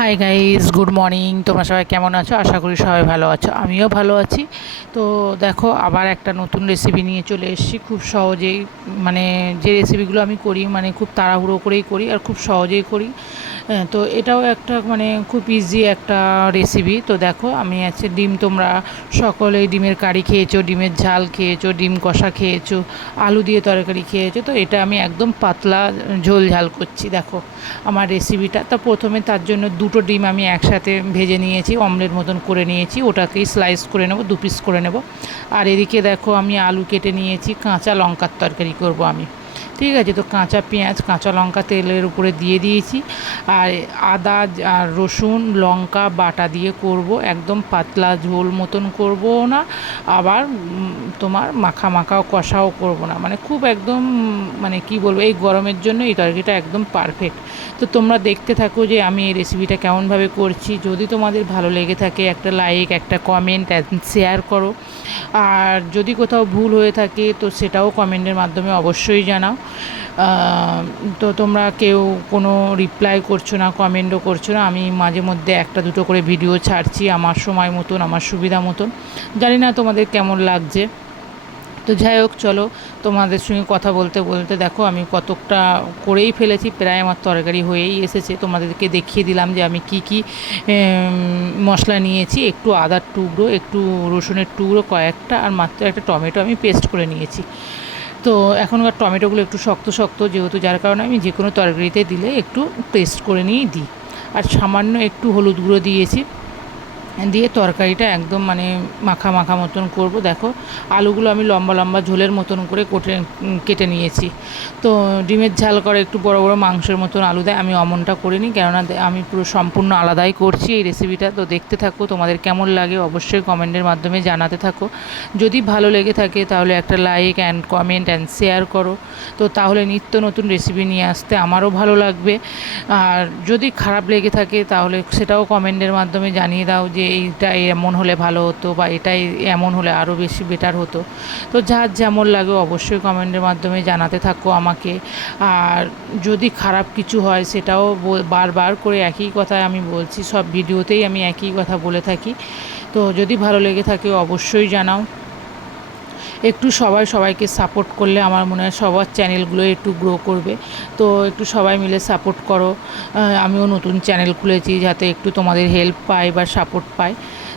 Hi guys, good morning. তোমরা সবাই কেমন আছো? আশা করি সবাই ভালো আছো, আমিও ভালো আছি। তো দেখো, আবার একটা নতুন রেসিপি নিয়ে চলে এসেছি খুব সহজেই। মানে যে রেসিপিগুলো আমি করি মানে খুব তাড়াহুড়ো করেই করি আর খুব সহজেই করি। তো এটাও একটা মানে খুব ইজি একটা রেসিপি। তো দেখো, আমি আছে ডিম, তোমরা সকলেই ডিমের কারি খেয়েছো, ডিমের ঝাল খেয়েছো, ডিম কষা খেয়েছো, আলু দিয়ে তরকারি খেয়েছো। তো এটা আমি একদম পাতলা ঝোল ঝাল করছি। দেখো আমার রেসিপিটা। তো প্রথমে তার জন্য দুটো ডিম আমি একসাথে ভেজে নিয়েছি, অমলেট মতন করে নিয়েছি, ওটাকেই স্লাইস করে নেব, 2 পিস করে নেব। আর এদিকে দেখো আমি আলু কেটে নিয়েছি, কাঁচা লঙ্কার তরকারি করব আমি। ঠিক আছে, তো কাঁচা পেঁয়াজ কাঁচা লঙ্কা তেলের উপরে দিয়ে দিয়েছি। আর আদা আর রসুন লঙ্কা বাটা দিয়ে করব, একদম পাতলা ঝোল মতন করব না, আবার তোমার মাখা মাখাও কষাও করব না, মানে খুব একদম মানে কি বলবো, এই গরমের জন্য এই তরকারিটা একদম পারফেক্ট। তো তোমরা দেখতে থাকো যে আমি এই রেসিপিটা কেমনভাবে করছি। যদি তোমাদের ভালো লেগে থাকে একটা লাইক, একটা কমেন্ট শেয়ার করো। আর যদি কোথাও ভুল হয়ে থাকে তো সেটাও কমেন্টের মাধ্যমে অবশ্যই জানাও। তো তোমরা কেউ কোনো রিপ্লাই করছো না, কমেন্টও করছো না। আমি মাঝে মধ্যে একটা দুটো করে ভিডিও ছাড়ছি আমার সময় মতন, আমার সুবিধা মতন। জানি না তোমাদের কেমন লাগছে। তো যাই হোক, চলো তোমাদের সঙ্গে কথা বলতে বলতে দেখো আমি কতকটা করেই ফেলেছি, প্রায় আমার তরকারি হয়েই এসেছে। তোমাদেরকে দেখিয়ে দিলাম যে আমি কি কি মশলা নিয়েছি। একটু আদার টুকরো, একটু রসুনের টুকরো কয়েকটা, আর মাত্র একটা টমেটো আমি পেস্ট করে নিয়েছি। তো এখনকার টমেটোগুলো একটু শক্ত শক্ত, যেহেতু যার কারণে আমি যে কোনো তরকারিতে দিলে একটু পেস্ট করে নিয়েই দিই। আর সামান্য একটু হলুদ গুঁড়ো দিয়েছি, দিয়ে তরকারিটা একদম মানে মাখা মাখা মতন করব। দেখো আলুগুলো আমি লম্বা লম্বা ঝোলের মতন করে কেটে নিয়েছি। তো ডিমের ঝাল করে একটু বড় বড় মাংসের মতন আলু দেয়, আমি অমনটা করিনি, কেননা আমি পুরো সম্পূর্ণ আলাদাই করছি এই রেসিপিটা। তো দেখতে থাকো, তোমাদের কেমন লাগে অবশ্যই কমেন্টের মাধ্যমে জানাতে থাকো। যদি ভালো লেগে থাকে তাহলে একটা like and comment and share করো। তো তাহলে নিত্য নতুন রেসিপি নিয়ে আসতে আমারও ভালো লাগবে। আর যদি খারাপ লেগে থাকে তাহলে সেটাও কমেন্টের মাধ্যমে জানিয়ে দাও যে এইটা এমন হলে ভালো হতো, বা এটাই এমন হলে আরও বেশি বেটার হতো। তো যার যেমন লাগে অবশ্যই কমেন্টের মাধ্যমে জানাতে থাকো আমাকে। আর যদি খারাপ কিছু হয় সেটাও বারবার করে একই কথাই আমি বলছি, সব ভিডিওতেই আমি একই কথা বলে থাকি। তো যদি ভালো লেগে থাকে অবশ্যই জানাও। একটু সবাই সবাইকে সাপোর্ট করলে আমার মনে হয় সবার চ্যানেলগুলো একটু গ্রো করবে। তো একটু সবাই মিলে সাপোর্ট করো। আমিও নতুন চ্যানেল খুলেছি যাতে একটু তোমাদের হেল্প পাই বা সাপোর্ট পাই।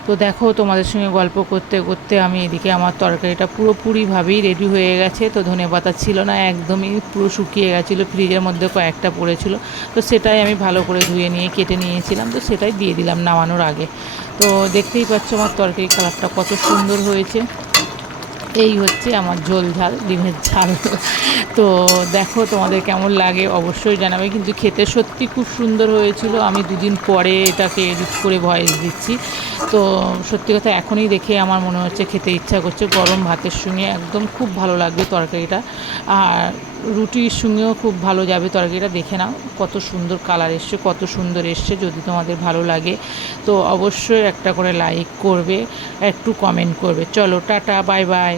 তো দেখো, তোমাদের সঙ্গে গল্প করতে করতে আমি এদিকে আমার তরকারিটা পুরোপুরিভাবেই রেডি হয়ে গেছে। তো ধনেপাতা ছিল না, একদমই পুরো শুকিয়ে গেছিলো, ফ্রিজের মধ্যে কয়েকটা পড়েছিল। তো সেটাই আমি ভালো করে ধুয়ে নিয়ে কেটে নিয়েছিলাম, তো সেটাই দিয়ে দিলাম নামানোর আগে। তো দেখতেই পাচ্ছ আমার তরকারি কালারটা কত সুন্দর হয়েছে। এই হচ্ছে আমার ঝোল ঝাল ডিমের ঝাল। তো দেখো তোমাদের কেমন লাগে অবশ্যই জানাবে, কিন্তু খেতে সত্যি খুব সুন্দর হয়েছিল। আমি 2 দিন পরে এটাকে এডিট করে ভয়েস দিচ্ছি। তো সত্যি কথা এখনই দেখে আমার মনে হচ্ছে খেতে ইচ্ছা করছে, গরম ভাতের সঙ্গে একদম খুব ভালো লাগবে তরকারিটা। আর রুটির সঙ্গেও খুব ভালো যাবে তরকারিটা। দেখে নাও কত সুন্দর কালার এসছে, কত সুন্দর এসছে। যদি তোমাদের ভালো লাগে তো অবশ্যই একটা করে লাইক করবে, একটু কমেন্ট করবে। চলো টাটা, বাই বাই।